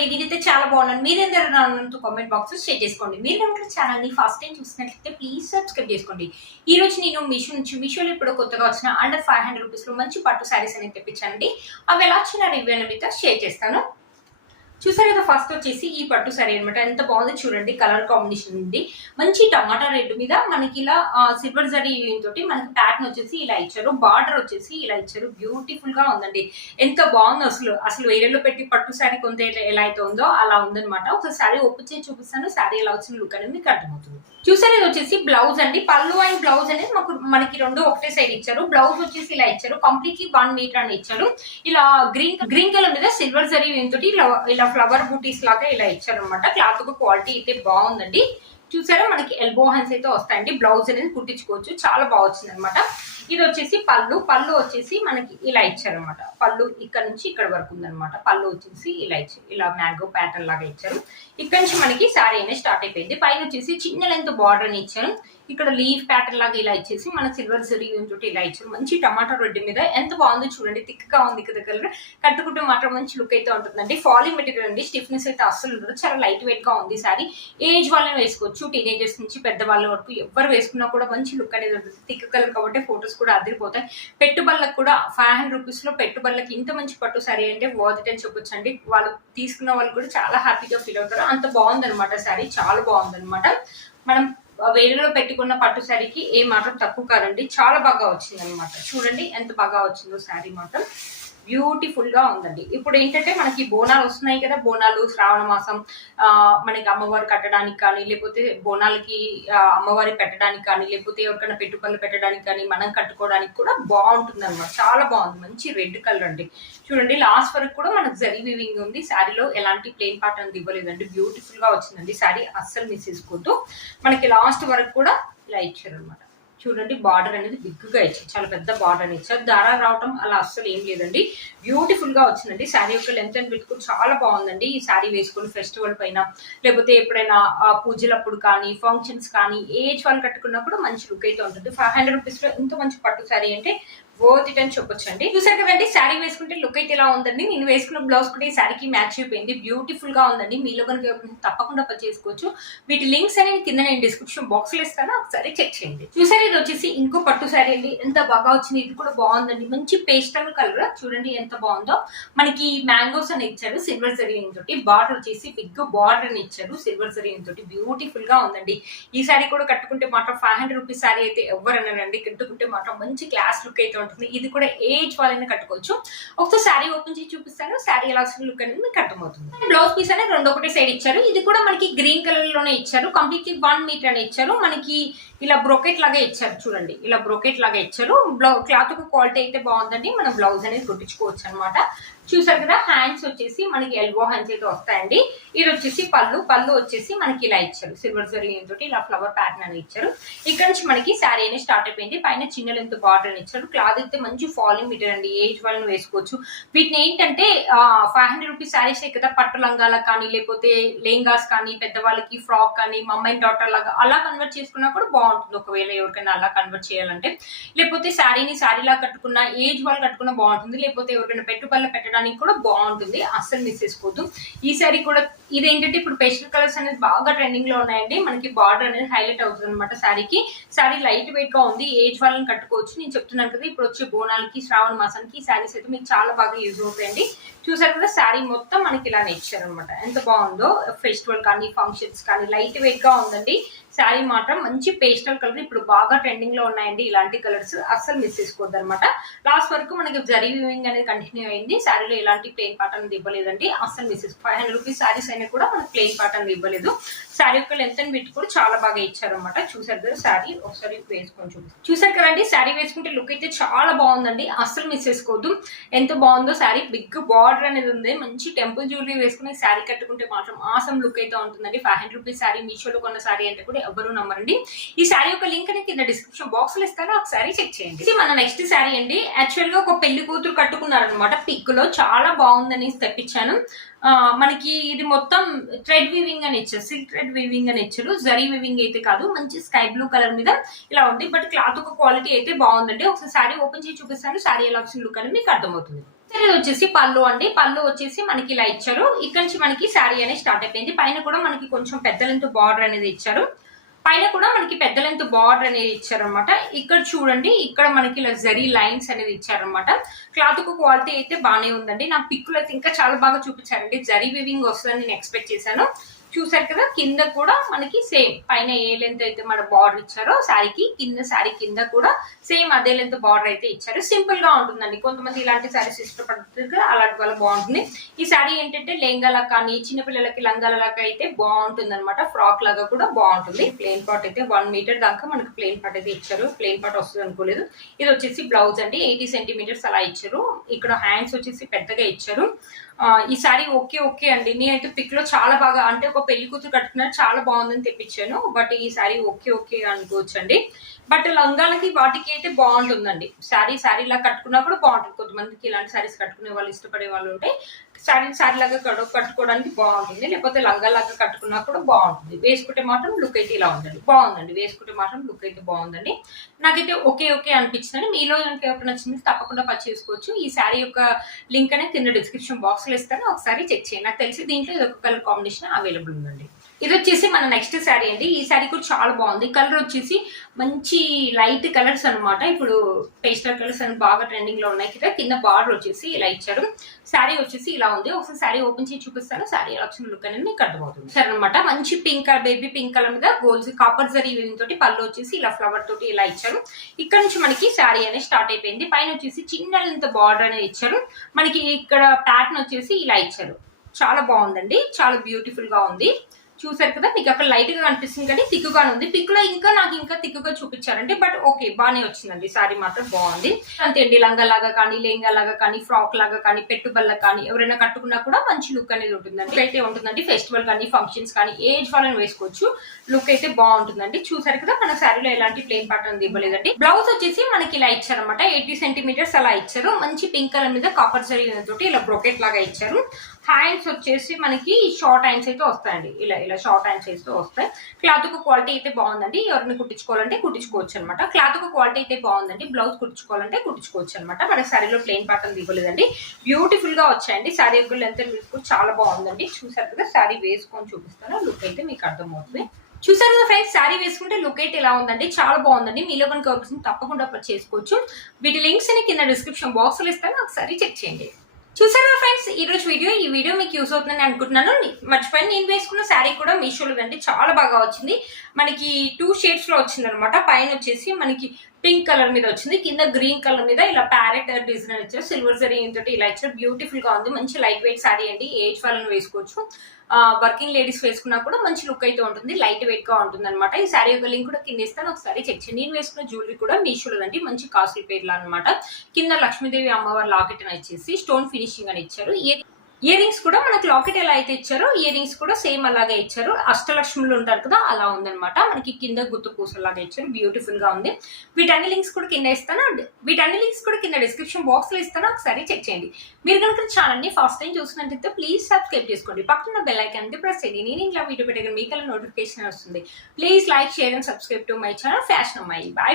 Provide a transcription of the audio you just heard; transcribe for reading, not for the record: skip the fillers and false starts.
బాగున్నానండి. నేనైతే చాలా బాగున్నాను. మీరేందరూ కామెంట్ బాక్స్ షేర్ చేసుకోండి. మీరు కనుక ఛానల్ ని ఫస్ట్ టైం చూసినట్లయితే ప్లీజ్ సబ్స్క్రైబ్ చేసుకోండి. ఈ రోజు నేను మీషోలో ఇప్పుడు కొత్తగా వచ్చిన అండర్ 500 రూపీస్ లో మంచి పట్టు శారీస్ అనేది తెప్పించానండి. అవి ఎలా వచ్చిన రివ్యూ అని మీతో షేర్ చేస్తాను. చూసారు కదా, ఫస్ట్ వచ్చేసి ఈ పట్టు సారీ అనమాట. ఎంత బాగుంది చూడండి, కలర్ కాంబినేషన్ ఉంది. మంచి టమాటా రెడ్ మీద మనకి ఇలా సిల్వర్ జరీ తోటి మనకి ప్యాటర్న్ వచ్చేసి ఇలా ఇచ్చారు. బార్డర్ వచ్చేసి ఇలా ఇచ్చారు. బ్యూటిఫుల్ గా ఉందండి. ఎంత బాగుంది అసలు వేరేలో పెట్టి పట్టు శారీ కొంత ఎలా అయితే ఉందో అలా ఉందనమాట. ఒక శారీ ఓపెన్ చేసి చూపిస్తాను. శారీ ఎలా వచ్చిన లుక్ అనేది మీకు అర్థమవుతుంది. చూసారు, ఇది వచ్చేసి బ్లౌజ్ అండి. పళ్ళు అండ్ బ్లౌజ్ అనేది మనకి రెండు ఒకటే సైడ్ ఇచ్చారు. బ్లౌజ్ వచ్చేసి ఇలా ఇచ్చారు. కంప్లీట్లీ 1 మీటర్ అని ఇచ్చారు. ఇలా గ్రీన్ కలర్ మీద సిల్వర్ జరీ తోటి ఇలా ఫ్లవర్ బూటీస్ లాగా ఇలా ఇచ్చారనమాట. క్లాత్ క్వాలిటీ అయితే బాగుందండి. చూసారా, మనకి ఎల్బో హ్యాండ్స్ అయితే వస్తాయండి. బ్లౌజ్ అనేది కుట్టించుకోవచ్చు. చాలా బాగా వచ్చింది అనమాట. ఇది వచ్చేసి పళ్ళు వచ్చేసి మనకి ఇలా ఇచ్చారనమాట. పళ్ళు ఇక్కడ నుంచి ఇక్కడ వరకు ఉందనమాట. పళ్ళు వచ్చేసి ఇలా ఇచ్చారు. ఇలా మ్యాంగో ప్యాటర్న్ లాగా ఇచ్చారు. ఇక్కడ నుంచి మనకి శారీ అనేది స్టార్ట్ అయిపోయింది. పైన వచ్చేసి చిన్న లెంత్ బార్డర్ అని ఇచ్చారు. ఇక్కడ లీఫ్ ప్యాటర్న్ లాగా ఇలా ఇచ్చేసి మన సిల్వర్ జరీ తోటి ఇలా ఇచ్చారు. మంచి టమాటా రెడ్ మీద ఎంత బాగుందో చూడండి. థిక్ గా ఉంది కదా కలర్. కట్టుకుంటే మాత్రం మంచి లుక్ అయితే ఉంటుందండి. ఫాలింగ్ మెటీరియల్ అండి. స్టిఫ్నెస్ అయితే అస్సలు ఉండదు. చాలా లైట్ వెయిట్ గా ఉంది సారీ. ఏజ్ వాళ్ళని వేసుకోవచ్చు. టీనేజర్స్ నుంచి పెద్ద వాళ్ళ వరకు ఎవరు వేసుకున్నా కూడా మంచి లుక్ అనేది ఉంటుంది. థిక్ కలర్ కాబట్టి ఫోటోస్ కూడా అదిరిపోతాయి. పెట్టుబడులకు కూడా 500 రూపీస్ లో పెట్టుబడులకి ఇంత మంచి పట్టు సారీ అంటే వర్త్ ఇట్ అని చెప్పొచ్చు అండి. వాళ్ళు తీసుకున్న వాళ్ళు కూడా చాలా హ్యాపీగా ఫీల్ అవుతారు. అంత బాగుందనమాట శారీ. చాలా బాగుందనమాట. మనం వేరేలో పెట్టుకున్న పట్టు శారీకి ఏ మాత్రం తక్కువ కాదండి. చాలా బాగా వచ్చింది అనమాట. చూడండి ఎంత బాగా వచ్చిందో శారీ మాత్రం. బ్యూటిఫుల్ గా ఉందండి. ఇప్పుడు ఏంటంటే మనకి బోనాలు వస్తున్నాయి కదా. బోనాలు శ్రావణ మాసం మనకి అమ్మవారు కట్టడానికి కానీ, లేకపోతే బోనాలకి అమ్మవారి పెట్టడానికి కానీ, లేకపోతే ఎవరికైనా పెట్టుబడులు పెట్టడానికి కానీ, మనం కట్టుకోవడానికి కూడా బాగుంటుంది అనమాట. చాలా బాగుంది. మంచి రెడ్ కలర్ అండి. చూడండి, లాస్ట్ వరకు కూడా మనకు జరీ వీవింగ్ ఉంది. శారీలో ఎలాంటి ప్లెయిన్ పార్ట్ అనేది ఇవ్వలేదండి. బ్యూటిఫుల్ గా వచ్చిందండి శారీ. అస్సలు మిస్ చేసుకోవద్దు. మనకి లాస్ట్ వరకు కూడా ఇలా ఇచ్చారు అనమాట. చూడండి, బార్డర్ అనేది బిగ్గా ఇచ్చారు. చాలా పెద్ద బార్డర్ అని ఇచ్చారు. దారా రావటం అలా అస్సలు ఏం లేదండి. బ్యూటిఫుల్ గా వచ్చిందండి. శారీ యొక్క లెంత్ అండ్ విడ్త్ కూడా చాలా బాగుందండి. ఈ శారీ వేసుకుని ఫెస్టివల్ పైన, లేకపోతే ఎప్పుడైనా పూజలప్పుడు కానీ, ఫంక్షన్స్ కానీ, ఏజ్ వాళ్ళు కట్టుకున్నా కూడా మంచి లుక్ అయితే ఉంటుంది. 500 రూపీస్ లో ఇంత మంచి పట్టు శారీ అంటే వర్త్ ఇట్ అని చెప్పొచ్చండి. చూసారు కదండి, శారీ వేసుకుంటే లుక్ అయితే ఇలా ఉందండి. నేను వేసుకున్న బ్లౌజ్ కూడా ఈ శారీకి మ్యాచ్ అయిపోయింది. బ్యూటిఫుల్ గా ఉందండి. మీలో కనుక తప్పకుండా చేసుకోవచ్చు. వీటి లింక్స్ అనేవి కింద నేను డిస్క్రిప్షన్ బాక్స్ లో ఇస్తాను. ఒకసారి చెక్ చేయండి. చూసారు, ఇది వచ్చేసి ఇంకో పట్టు శారీ అండి. ఎంత బాగా వచ్చింది. ఇది కూడా బాగుందండి. మంచి పేస్టల్ కలర్. చూడండి ఎంత బాగుందో. మనకి మ్యాంగోస్ అని ఇచ్చారు సిల్వర్ జరీ తోటి. బార్డర్ వచ్చేసి బిగ్ బార్డర్ అని ఇచ్చారు సిల్వర్ జరీ తోటి. బ్యూటిఫుల్ గా ఉందండి. ఈ శారీ కూడా కట్టుకుంటే మాత్రం 500 రూపీస్ శారీ అయితే ఎవరన్నారండి. కట్టుకుంటే మాత్రం మంచి క్లాస్ లుక్ అయితే ఉంటుంది. ఇది కూడా ఏజ్ వాళ్ళని కట్టుకోవచ్చు. ఒకసారి శారీ ఓపెన్ చేసి చూపిస్తాను. శారీ ఎలా వస్తుంది లుక్ అనేది మీకు అర్థమవుతుంది. బ్లౌజ్ పీస్ అనేది రెండు ఒకటే సైడ్ ఇచ్చారు. ఇది కూడా మనకి గ్రీన్ కలర్ లోనే ఇచ్చారు. కంప్లీట్లీ 1 మీటర్ అని ఇచ్చారు. మనకి ఇలా బ్రోకెట్ లాగా ఇచ్చారు. చూడండి, ఇలా బ్రోకెట్ లాగా ఇచ్చారు. క్లాత్ క్వాలిటీ అయితే బాగుందండి. మనం బ్లౌజ్ అనేది కుట్టించుకోవచ్చు అనమాట. చూసారు కదా, హ్యాండ్స్ వచ్చేసి మనకి ఎల్బో హ్యాండ్స్ అయితే వస్తాయండి. ఇది వచ్చేసి పళ్ళు వచ్చేసి మనకి ఇలా ఇచ్చారు. సిల్వర్ జరీ తోటి ఇలా ఫ్లవర్ ప్యాటర్న్ అని ఇచ్చారు. ఇక్కడ నుంచి మనకి శారీ అనేది స్టార్ట్ అయిపోయింది. పైన చిన్న లెంత్ బార్డర్ అని ఇచ్చారు. క్లాత్ అయితే మంచి ఫాలింగ్ మెటీరియల్ అండి. ఏజ్ వాళ్ళని వేసుకోవచ్చు. వీటిని ఏంటంటే 500 రూపీస్ శారీస్ కదా, పట్టు లంగాలకు కానీ, లేకపోతే లెహంగాస్ కానీ, పెద్దవాళ్ళకి ఫ్రాక్ కానీ, మమ్ అండ్ డాటర్ లాగా అలా కన్వర్ట్ చేసుకున్నా కూడా బాగుంటుంది. ఒకవేళ ఎవరికైనా అలా కన్వర్ట్ చేయాలంటే, లేకపోతే శారీని శారీలా కట్టుకున్న, ఏజ్ వాళ్ళు కట్టుకున్నా బాగుంటుంది. లేకపోతే ఎవరికైనా పెట్టుబడులు పెట్టడానికి కూడా బాగుంటుంది. అస్సలు మిస్ చేసుకోవద్దు. ఈ శారీ కూడా ఇదేంటంటే ఇప్పుడు పేస్టల్ కలర్స్ అనేది బాగా ట్రెండింగ్ లో ఉన్నాయండి. మనకి బార్డర్ అనేది హైలైట్ అవుతుంది అనమాట శారీకి. శారీ లైట్ వెయిట్ గా ఉంది. ఏజ్ వాళ్ళని కట్టుకోవచ్చు. నేను చెప్తున్నాను కదా, ఇప్పుడు వచ్చే బోనాలకి, శ్రావణ మాసానికి ఈ శారీస్ అయితే మీకు చాలా బాగా యూజ్ అవుతాయండి. చూసారు కదా, శారీ మొత్తం మనకి ఇలానే ఇచ్చారనమాట. ఎంత బాగుందో. ఫెస్టివల్ కానీ, ఫంక్షన్స్ కానీ లైట్ వెయిట్ గా ఉందండి. శారీ మాత్రం మంచి పేస్టల్ కలర్. ఇప్పుడు బాగా ట్రెండింగ్ లో ఉన్నాయండి ఇలాంటి కలర్స్. అస్సలు మిస్ చేసుకోవద్దు అనమాట. లాస్ట్ వరకు మనకి జరీ వీవింగ్ అనేది కంటిన్యూ అయింది. శారీలో ఎలాంటి ప్లెయిన్ పార్ట్ అనేది ఇవ్వలేదండి. అస్సలు మిస్ 500 రూపీస్ శారీస్ అయినా కూడా మనకి ప్లెయిన్ పార్ట్ అనేది ఇవ్వలేదు. శారీ యొక్క లెంత్ అండ్ విడ్త్ కూడా చాలా బాగా ఇచ్చారనమాట. చూసారు కదా, శారీ ఒకసారి వేసుకొని చూసారు కదండి. శారీ వేసుకుంటే లుక్ అయితే చాలా బాగుందండి. అస్సలు మిస్ చేసుకోవద్దు. ఎంత బాగుందో శారీ. బిగ్ బార్డర్ అనేది ఉంది. మంచి టెంపుల్ జ్యువెలరీ వేసుకుని శారీ కట్టుకుంటే మాత్రం ఆసమ్ లుక్ అయితే ఉంటుందండి. 500 రూపీస్ శారీ మీషోలో కొన్న శారీ అంటే కూడా ఎవరు నమ్మరండి. ఈ శారీ యొక్క లింక్ ని కింద డిస్క్రిప్షన్ బాక్స్ లో ఇస్తాను. ఒకసారి చెక్ చేయండి. ఇది మన నెక్స్ట్ శారీ అండి. యాక్చువల్ గా ఒక పెళ్లి కూతురు కట్టుకున్నారనమాట. పిక్ లో చాలా బాగుందని తెప్పించాను. మనకి ఇది మొత్తం థ్రెడ్ వీవింగ్ అని ఇచ్చారు. సిల్క్ థ్రెడ్ వీవింగ్ అని ఇచ్చారు. జరీ వీవింగ్ అయితే కాదు. మంచి స్కై బ్లూ కలర్ మీద ఇలా ఉంది. బట్ క్లాత్ ఒక క్వాలిటీ అయితే బాగుందండి. ఒకసారి శారీ ఓపెన్ చేసి చూపిస్తాను. శారీ ఎలా వచ్చిన లుక్ అని మీకు అర్థమవుతుంది. సరే ఇది వచ్చేసి పళ్ళు అండి. పళ్ళు వచ్చేసి మనకి ఇలా ఇచ్చారు. ఇక్కడ నుంచి మనకి శారీ అనేది స్టార్ట్ అయిపోయింది. పైన కూడా మనకి కొంచెం పెద్ద లెంత్ బార్డర్ అనేది ఇచ్చారు. పైన కూడా మనకి పెద్ద లెంత్ బార్డర్ అనేది ఇచ్చారనమాట. ఇక్కడ చూడండి, ఇక్కడ మనకి ఇలా జరీ లైన్స్ అనేది ఇచ్చారనమాట. క్లాత్ కు క్వాలిటీ అయితే బాగానే ఉందండి. నా పిక్కులు అయితే ఇంకా చాలా బాగా చూపించారండి. జరీ వివింగ్ వస్తుందని నేను ఎక్స్పెక్ట్ చేశాను. చూసారు కదా, కింద కూడా మనకి సేమ్ పైన ఏ లెంత్ అయితే మన బార్డర్ ఇచ్చారో శారీకి, కింద శారీ కింద కూడా సేమ్ అదే లెంత్ బార్డర్ అయితే ఇచ్చారు. సింపుల్ గా ఉంటుందండి. కొంతమంది ఇలాంటి శారీస్ ఇష్టపడుతుంది కదా, అలాంటి వల్ల బాగుంటుంది. ఈ శారీ ఏంటంటే లెహంగాలా కానీ చిన్నపిల్లలకి లంగాలకి అయితే బాగుంటుంది అనమాట. ఫ్రాక్ లాగా కూడా బాగుంటుంది. ప్లెయిన్ పార్ట్ అయితే 1 మీటర్ దాకా మనకి ప్లెయిన్ పార్ట్ అయితే ఇచ్చారు. ప్లెయిన్ పార్ట్ వస్తుంది అనుకోలేదు. ఇది వచ్చేసి బ్లౌజ్ అండి. 80 సెంటీమీటర్స్ అలా ఇచ్చారు. ఇక్కడ హ్యాండ్స్ వచ్చేసి పెద్దగా ఇచ్చారు. ఈ సారీ ఓకే అండి. నేనైతే పిక్ లో చాలా బాగా, అంటే ఒక పెళ్లి కూతురు కట్టుకున్నారు, చాలా బాగుందని తెప్పించాను. బట్ ఈ సారీ ఓకే అనుకోవచ్చు అండి. బట్ లంగాలకి వాటికి అయితే బాగుంటుందండి. శారీ లాగా కట్టుకున్నా కూడా బాగుంటుంది. కొంతమందికి ఇలాంటి శారీస్ కట్టుకునే వాళ్ళు ఇష్టపడే వాళ్ళు ఉంటే శారీ లాగా కట్టుకోవడానికి బాగుంటుంది. లేకపోతే లంగాలాగా కట్టుకున్నా కూడా బాగుంటుంది. వేసుకుంటే మాత్రం లుక్ అయితే ఇలా ఉందండి. బాగుందండి. వేసుకుంటే మాత్రం లుక్ అయితే బాగుందండి. నాకైతే ఓకే అనిపించిందండి. మీలో ఎవరికి నచ్చింది తప్పకుండా పర్చేస్ చేసుకోవచ్చు. ఈ శారీ యొక్క లింక్ అనేది కింద డిస్క్రిప్షన్ బాక్స్ లో ఇస్తాను, ఒకసారి చెక్ చేయండి. నాకు తెలిసి దీంట్లో ఇది ఒక కలర్ కాంబినేషన్ అవైలబుల్ ఉందండి. ఇది వచ్చేసి మన నెక్స్ట్ శారీ అండి. ఈ శారీ కూడా చాలా బాగుంది. కలర్ వచ్చేసి మంచి లైట్ కలర్స్ అనమాట. ఇప్పుడు పేస్టల్ కలర్స్ అని బాగా ట్రెండింగ్ లో ఉన్నాయి కదా. కింద బార్డర్ వచ్చేసి ఇలా ఇచ్చారు. శారీ వచ్చేసి ఇలా ఉంది. ఒకసారి శారీ ఓపెన్ చేసి చూపిస్తాను. శారీ ఎలా వచ్చిన లుక్ అనేది మీకు అర్థమవుతుంది సరే అనమాట. మంచి pink colour, baby pink colour మీద గోల్డ్ కాపర్ జరీ తోటి పళ్ళు వచ్చేసి ఇలా ఫ్లవర్ తోటి ఇలా ఇచ్చారు. ఇక్కడ నుంచి మనకి శారీ అనేది స్టార్ట్ అయిపోయింది. పైన వచ్చేసి చిన్న ఇంత బార్డర్ అనేది ఇచ్చారు. మనకి ఇక్కడ ప్యాటర్న్ వచ్చేసి ఇలా ఇచ్చారు. చాలా బాగుందండి. చాలా బ్యూటిఫుల్ గా ఉంది. చూసారు కదా, మీకు అక్కడ లైట్ గా కనిపిస్తుంది కానీ తిక్కుగానే ఉంది. పిక్ లో నాకు ఇంకా తిక్కుగా చూపించారండి. బట్ ఓకే, బాగానే వచ్చిందండి. సారీ మాత్రం బాగుంది. అంతే అండి. లంగా లాగా కానీ, లెహంగా లాగా కానీ, ఫ్రాక్ లాగా కానీ, పెట్టుబల్ల కానీ ఎవరైనా కట్టుకున్నా కూడా మంచి లుక్ అనేది ఉంటుందండి. అయితే ఉంటుందండి. ఫెస్టివల్ కానీ, ఫంక్షన్స్ కానీ, ఏజ్ వాళ్ళని వేసుకోవచ్చు. లుక్ అయితే బాగుంటుందండి. చూసారు కదా, మన శారీలో ఎలాంటి ప్లెయిన్ పాటర్న్ ఇవ్వలేదండి. బ్లౌజ్ వచ్చేసి మనకి ఇలా ఇచ్చారనమాట. 80 సెంటీమీటర్స్ అలా ఇచ్చారు. మంచి పింక్ కలర్ మీద కాపర్ జరీ తోటి ఇలా బ్రోకెట్ లాగా ఇచ్చారు. హ్యాండ్స్ వచ్చేసి మనకి షార్ట్ హ్యాండ్స్ అయితే వస్తాయండి. ఇలా షార్ట్ హ్యాండ్స్ అయితే వస్తాయి. క్లాత్ కు క్వాలిటీ అయితే బాగుందండి. ఎవరిని కుట్టించుకోవాలంటే కుట్టించుకోవచ్చు అనమాట. క్లాత్ కు క్వాలిటీ అయితే బాగుందండి. బ్లౌజ్ కుట్టించుకోవాలంటే కుట్టించుకోవచ్చు అనమాట. మన శారీలో ప్లెయిన్ పాటర్న్ ఇవ్వలేదండి. బ్యూటిఫుల్ గా వచ్చాయండి. శారీ యొక్క లెంత్ కూడా చాలా బాగుందండి. చూసారు కదా, శారీ వేసుకొని చూపిస్తాను. లుక్ అయితే మీకు అర్థమవుతుంది. చూసారు కదా ఫ్రెండ్స్, శారీ వేసుకుంటే లుక్ అయితే ఎలా ఉందండి. చాలా బాగుందండి. మీలో కనుక తప్పకుండా చేసుకోవచ్చు. వీటి లింక్స్ ని కింద డిస్క్రిప్షన్ బాక్స్ లో ఇస్తాను, ఒకసారి చెక్ చేయండి. చూసారా ఫ్రెండ్స్, ఈ వీడియో మీకు యూస్ అవుతుందని అనుకుంటున్నాను. మర్చిపోయాను, నేను వేసుకున్న శారీ కూడా మీషోలో అండి. చాలా బాగా వచ్చింది. మనకి 2 షేడ్స్ లో వచ్చింది అనమాట. పైన వచ్చేసి మనకి పింక్ కలర్ మీద వచ్చింది, కింద గ్రీన్ కలర్ మీద ఇలా ప్యారెట్ డిజైన్ ఇచ్చారు. సిల్వర్ జరీ తోటి ఇలా ఇచ్చారు. బ్యూటిఫుల్ గా ఉంది. మంచి లైట్ వెయిట్ శారీ అండి. ఏజ్ వాళ్ళని వేసుకోవచ్చు. వర్కింగ్ లేడీస్ వేసుకున్నా కూడా మంచి లుక్ అయితే ఉంటుంది. లైట్ వెయిట్ గా ఉంటుంది అనమాట. ఈ శారీ యొక్క లింక్ కూడా కింద ఇస్తాను, ఒకసారి చెక్ చేయండి. నేను వేసుకున్న జ్యువెలరీ కూడా మీషోలో అండి. మంచి కాస్ట్లీ పేర్లు అనమాట. కింద లక్ష్మీదేవి అమ్మవారి లాకెట్ అని ఇచ్చేసి స్టోన్ ఫినిషింగ్ అని ఇచ్చారు. ఇయర్ రింగ్స్ కూడా మనకి లాకెట్ ఎలా అయితే ఇచ్చారో ఇయర్ రింగ్స్ కూడా సేమ్ అలాగే ఇచ్చారు. అష్టలక్ష్ములు ఉంటారు కదా, అలా ఉందనమాట. మనకి కింద గుత్తు పూసలాగా ఇచ్చారు. బ్యూటిఫుల్ గా ఉంది. వీటన్ని లింక్స్ కూడా కింద ఇస్తాను. వీటన్ని లింక్స్ కూడా కింద డిస్క్రిప్షన్ బాక్స్ లో ఇస్తాను, ఒకసారి చెక్ చేయండి. మీరు కనుక ఛానల్ ని ఫస్ట్ టైం చూసినట్టయితే ప్లీజ్ సబ్స్క్రైబ్ చేసుకోండి. పక్కన బెల్ ఐకాన్ అంటే ప్రెస్ చేయండి. నేను ఇలా వీడియో పెట్టగా మీకు నోటిఫికేషన్ వస్తుంది. Please like, share and subscribe to my channel fashion అమ్మాయి. బై.